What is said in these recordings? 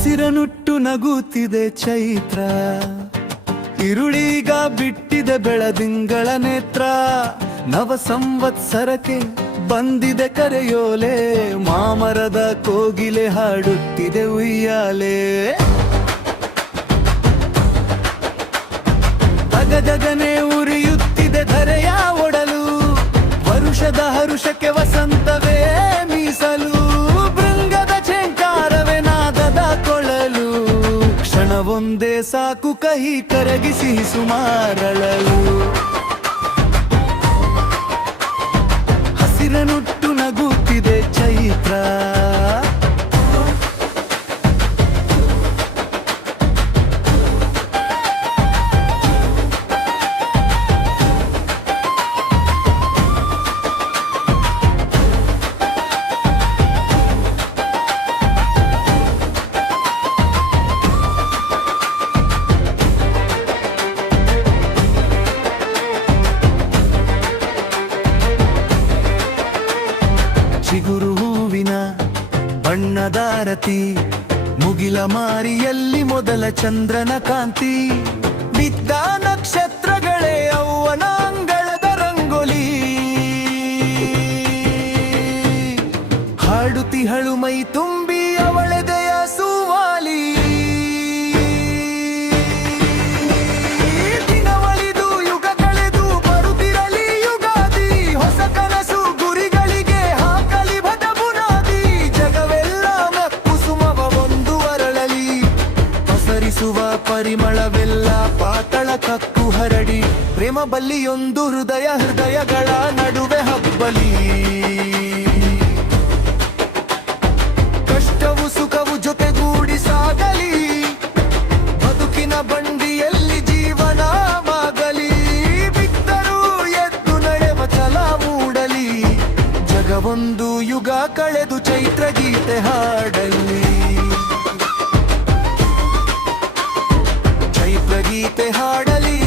ಹಸಿರನುಟ್ಟು ನಗುತ್ತಿದೆ ಚೈತ್ರ, ಇರುಳೀಗ ಬಿಟ್ಟಿದೆ ಬೆಳದಿಂಗಳ ನೇತ್ರ. ನವ ಸಂವತ್ಸರಕ್ಕೆ ಬಂದಿದೆ ಕರೆಯೋಲೆ, ಮಾಮರದ ಕೋಗಿಲೆ ಹಾಡುತ್ತಿದೆ ಉಯ್ಯಾಲೆ. ಜಗನೆ ಉರಿಯುತ್ತಿದೆ ಧರೆಯ ಒಡಲು, ವರುಷದ ಹರುಷಕ್ಕೆ ವಸಂತವೇ ಮೀಸಲು. ಭೃಂಗದ ಛೇಂಕಾರವೇ ನಾದದ ಕೊಳಲು, ಕ್ಷಣವೊಂದೇ ಸಾಕು ಕಹಿ ಕರಗಿಸಿ ಸುಮಾರಳಲು. ಹಸಿರನುಟ್ಟು ನಗುತ್ತಿದೆ ಚೈತ್ರ, ಚಿಗುರು ಹೂವಿನ ಬಣ್ಣದಾರತಿ, ಮುಗಿಲ ಮಾರಿಯಲ್ಲಿ ಮೊದಲ ಚಂದ್ರನ ಕಾಂತಿ. ಬಿದ್ದ ನಕ್ಷತ್ರಗಳೇ ಅವ್ವನ ಅಂಗಳದ ರಂಗೋಲಿ, ಹಾಡುತ್ತಿಹಳು ಮೈ ತುಂಬಿ ಅವಳೆದೆಯ ಸುವಾಲಿ. ದಿನವಳಿದು ಯುಗ ಕಳೆದು ಬರುತ್ತಿರಲಿ ಯುಗಾದಿ, ಹೊಸ ಕನಸು ಗುರಿಗಳಿಗೆ ಹಾಕಲಿ ಭದ ಬುನಾದಿ. ಜಗವೆಲ್ಲ ಕುಸುಮವ ಒಂದು ಅರಳಲಿ, ಪಸರಿಸುವ ಪರಿಮಳವೆಲ್ಲ ಪಾತಳ ಕಕ್ಕು ಹರಡಿ. ಪ್ರೇಮ ಬಲ್ಲಿಯೊಂದು ಹೃದಯಗಳ ನಡುವೆ ಹಬ್ಬಲಿ. ಕಷ್ಟವು ಸುಖವು ಜೊತೆಗೂಡಿ ಸಾಗಲಿ, ಬದುಕಿನ ಬಂಡಿಯಲ್ಲಿ ಜೀವನ ಮಾಗಲಿ. ಬಿತ್ತರೂ ಎದ್ದು ನಡೆವ ಛಲ ಮೂಡಲಿ, ಜಗವೊಂದು ಯುಗ ಕಳೆದು ಚೈತ್ರ ಗೀತೆ ಹಾಡಲಿ. ಚೈತ್ರ ಗೀತೆ ಹಾಡಲಿ,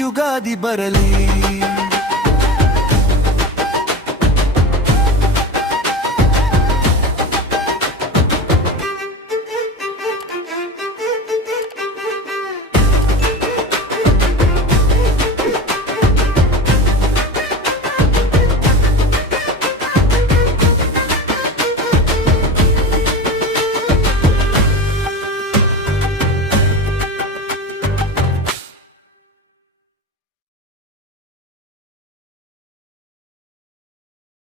ಯುಗಾದಿ ಬರಲಿ.